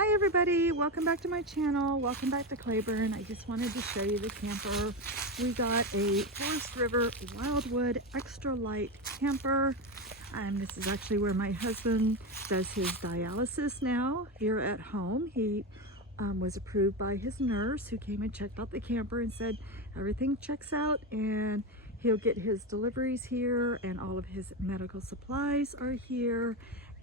Hi everybody, welcome back to my channel. Welcome back to Claiborne. I just wanted to show you the camper. We got a Forest River Wildwood extra light camper. This is actually where my husband does his dialysis now here at home. He was approved by his nurse who came and checked out the camper and said everything checks out and he'll get his deliveries here and all of his medical supplies are here.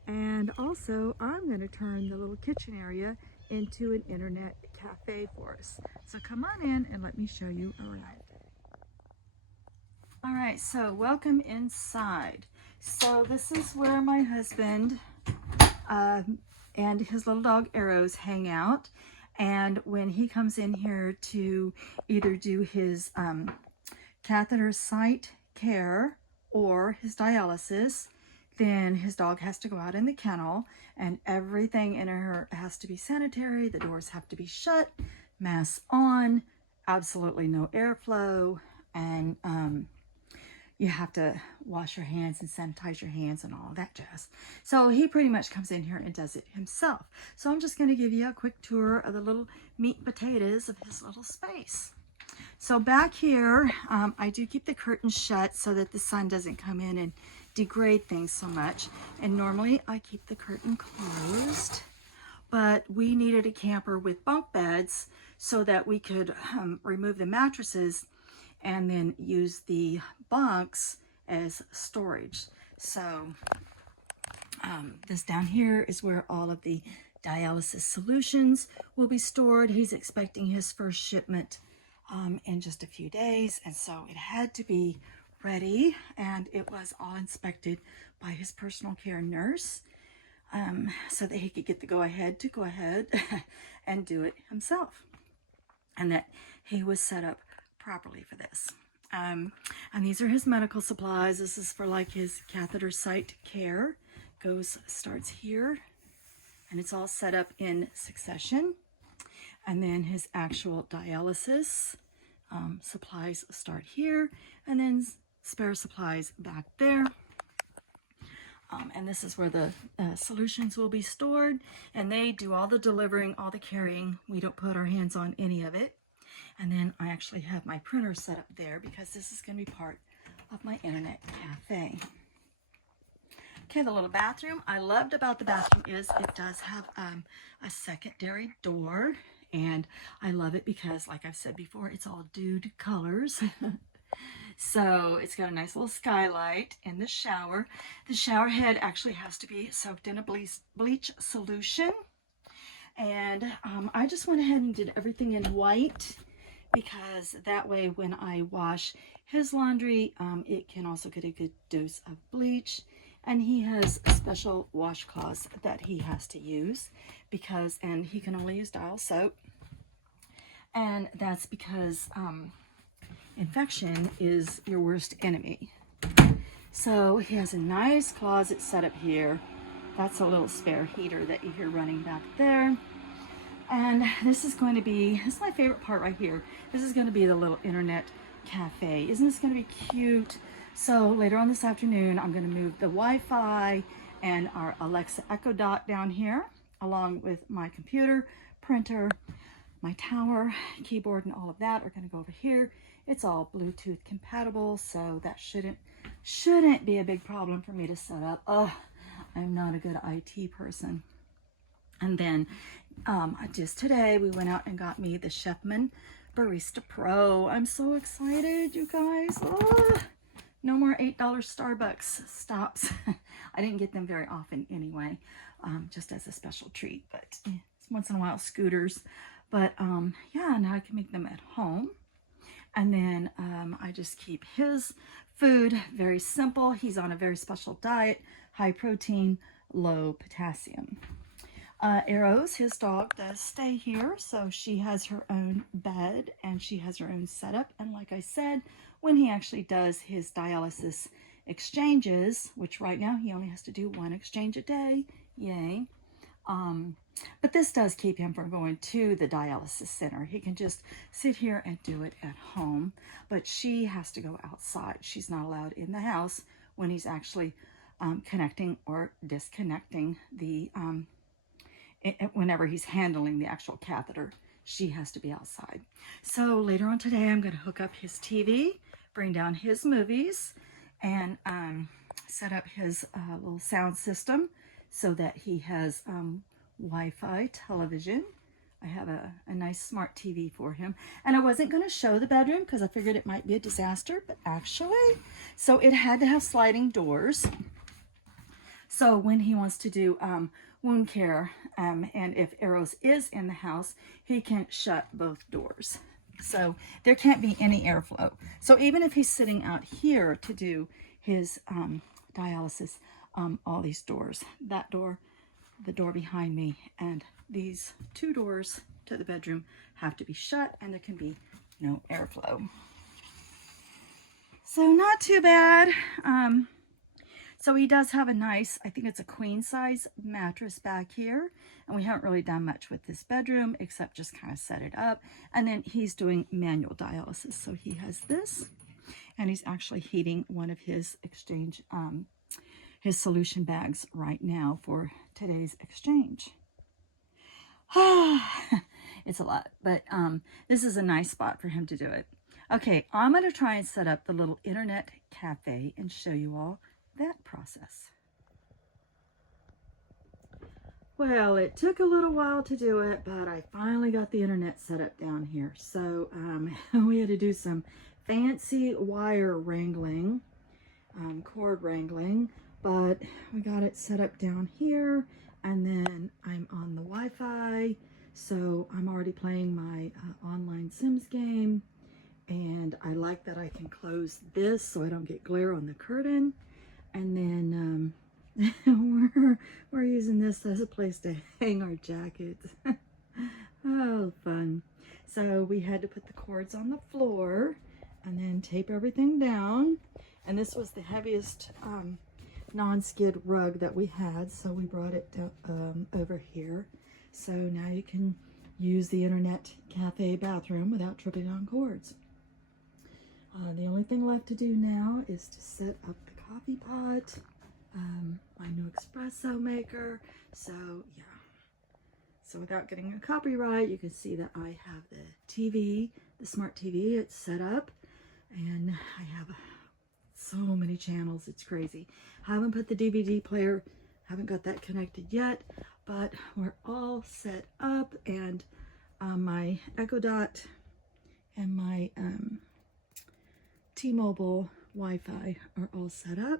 And also, I'm going to turn the little kitchen area into an internet cafe for us. So come on in and let me show you around. All right, so welcome inside. So this is where my husband and his little dog Arrows hang out. And when he comes in here to either do his catheter site care or his dialysis, then his dog has to go out in the kennel and everything in her has to be sanitary. The doors have to be shut, masks on, absolutely no airflow, and you have to wash your hands and sanitize your hands and all that jazz. So he pretty much comes in here and does it himself. So I'm just going to give you a quick tour of the little meat and potatoes of his little space. So back here, I do keep the curtains shut so that the sun doesn't come in and degrade things so much. And normally I keep the curtain closed, but we needed a camper with bunk beds so that we could remove the mattresses and then use the bunks as storage. So this down here is where all of the dialysis solutions will be stored. He's expecting his first shipment in just a few days, and so it had to be ready, and it was all inspected by his personal care nurse so that he could get the go-ahead to go ahead and do it himself, and that he was set up properly for this. And these are his medical supplies. This is for like his catheter site care. Starts here, and it's all set up in succession. And then his actual dialysis supplies start here, and then spare supplies back there. And this is where the solutions will be stored, and they do all the delivering, all the carrying. We don't put our hands on any of it. And then I actually have my printer set up there because this is going to be part of my internet cafe. Okay, the little bathroom. I loved about the bathroom is it does have a secondary door. And I love it because, like I've said before, it's all nude colors. So it's got a nice little skylight in the shower. The shower head actually has to be soaked in a bleach solution. And I just went ahead and did everything in white because that way when I wash his laundry, it can also get a good dose of bleach. And he has special washcloths that he has to use and he can only use dial soap. And that's because infection is your worst enemy. So he has a nice closet set up here. That's a little spare heater that you hear running back there. And this is my favorite part right here. This is going to be the little internet cafe. Isn't this going to be cute? So later on this afternoon, I'm going to move the Wi-Fi and our Alexa Echo Dot down here, along with my computer, printer, my tower, keyboard, and all of that are going to go over here. It's all Bluetooth compatible, so that shouldn't be a big problem for me to set up. Oh, I'm not a good IT person. And then just today, we went out and got me the Chefman Barista Pro. I'm so excited, you guys. Oh, no more $8 Starbucks stops. I didn't get them very often anyway, just as a special treat, but once in a while, scooters. But yeah, now I can make them at home. And then I just keep his food very simple. He's on a very special diet, high protein, low potassium. Arrows, his dog, does stay here, so she has her own bed and she has her own setup. And like I said, when he actually does his dialysis exchanges, which right now he only has to do 1 exchange a day, yay. But this does keep him from going to the dialysis center. He can just sit here and do it at home, but she has to go outside. She's not allowed in the house when he's actually connecting or disconnecting the whenever he's handling the actual catheter, she has to be outside. So later on today, I'm going to hook up his TV, bring down his movies, and set up his little sound system so that he has Wi-Fi television. I have a nice smart TV for him. And I wasn't going to show the bedroom because I figured it might be a disaster, but actually, so it had to have sliding doors. So when he wants to do wound care, and if Eros is in the house, he can shut both doors. So there can't be any airflow. So even if he's sitting out here to do his dialysis, all these doors, that door, the door behind me, and these two doors to the bedroom have to be shut, and there can be no airflow. So not too bad. So he does have a nice, I think it's a queen size mattress back here. And we haven't really done much with this bedroom except just kind of set it up. And then he's doing manual dialysis. So he has this, and he's actually heating one of his exchange, his solution bags right now for today's exchange. It's a lot, but this is a nice spot for him to do it. Okay, I'm going to try and set up the little internet cafe and show you all that process. Well, it took a little while to do it, but I finally got the internet set up down here. So we had to do some fancy wire wrangling, cord wrangling, but we got it set up down here, and then I'm on the Wi-Fi, so I'm already playing my online Sims game, and I like that I can close this so I don't get glare on the curtain. And then we're using this as a place to hang our jackets. Oh, fun. So we had to put the cords on the floor and then tape everything down. And this was the heaviest non-skid rug that we had, so we brought it down, over here. So now you can use the internet cafe bathroom without tripping on cords. The only thing left to do now is to set up the coffee pot, my new espresso maker. So yeah, so without getting a copyright, you can see that I have the TV, the smart TV. It's set up, and I have so many channels, it's crazy. I haven't put the DVD player, haven't got that connected yet, but we're all set up, and my Echo Dot and my T-Mobile Wi-Fi are all set up.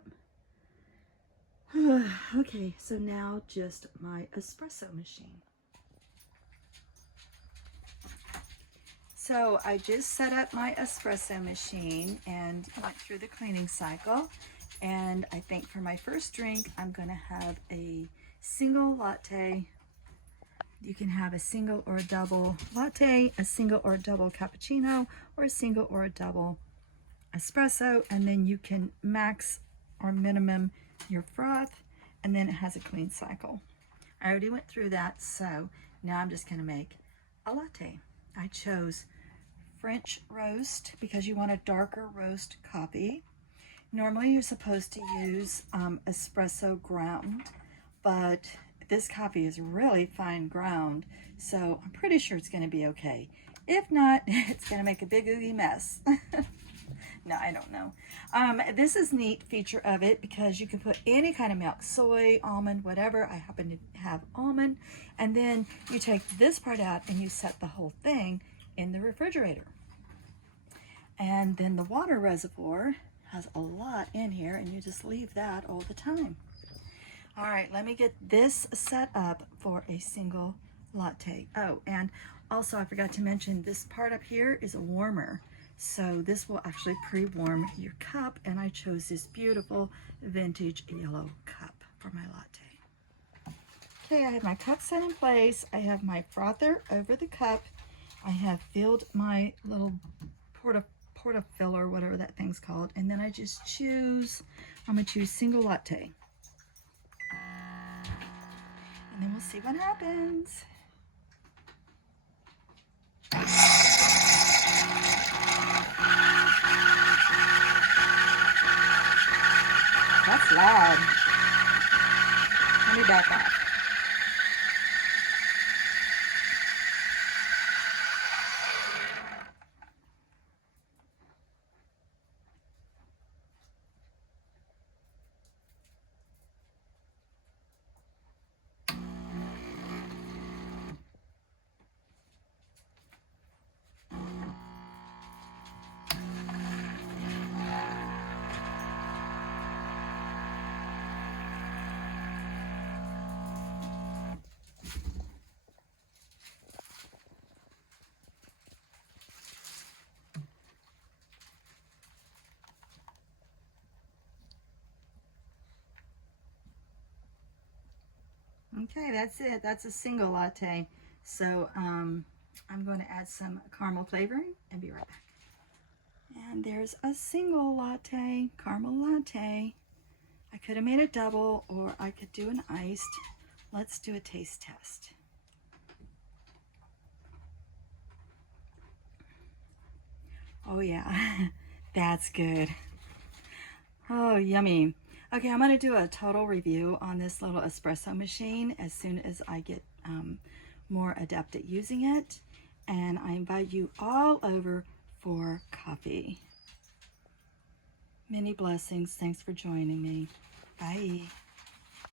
Okay, so now just my espresso machine. So I just set up my espresso machine and went through the cleaning cycle. And I think for my first drink, I'm going to have a single latte. You can have a single or a double latte, a single or a double cappuccino, or a single or a double espresso, and then you can max or minimum your froth, and then it has a clean cycle. I already went through that, so now I'm just going to make a latte. I chose French roast because you want a darker roast coffee. Normally you're supposed to use espresso ground, but this coffee is really fine ground, so I'm pretty sure it's going to be okay. If not, it's going to make a big oogie mess. No, I don't know. This is neat feature of it because you can put any kind of milk, soy, almond, whatever. I happen to have almond. And then you take this part out and you set the whole thing in the refrigerator. And then the water reservoir has a lot in here, and you just leave that all the time. All right, let me get this set up for a single latte. Oh, and also I forgot to mention this part up here is a warmer. So this will actually pre-warm your cup, and I chose this beautiful vintage yellow cup for my latte. Okay, I have my cup set in place. I have my frother over the cup. I have filled my little portafilter, whatever that thing's called, and then I just choose, I'm gonna choose single latte. And then we'll see what happens. That's loud. Let me back up. Okay, that's it. That's a single latte. So I'm going to add some caramel flavoring and be right back. And there's a single latte, caramel latte. I could have made a double, or I could do an iced. Let's do a taste test. Oh yeah, that's good. Oh, yummy. Okay, I'm gonna do a total review on this little espresso machine as soon as I get more adept at using it. And I invite you all over for coffee. Many blessings. Thanks for joining me. Bye.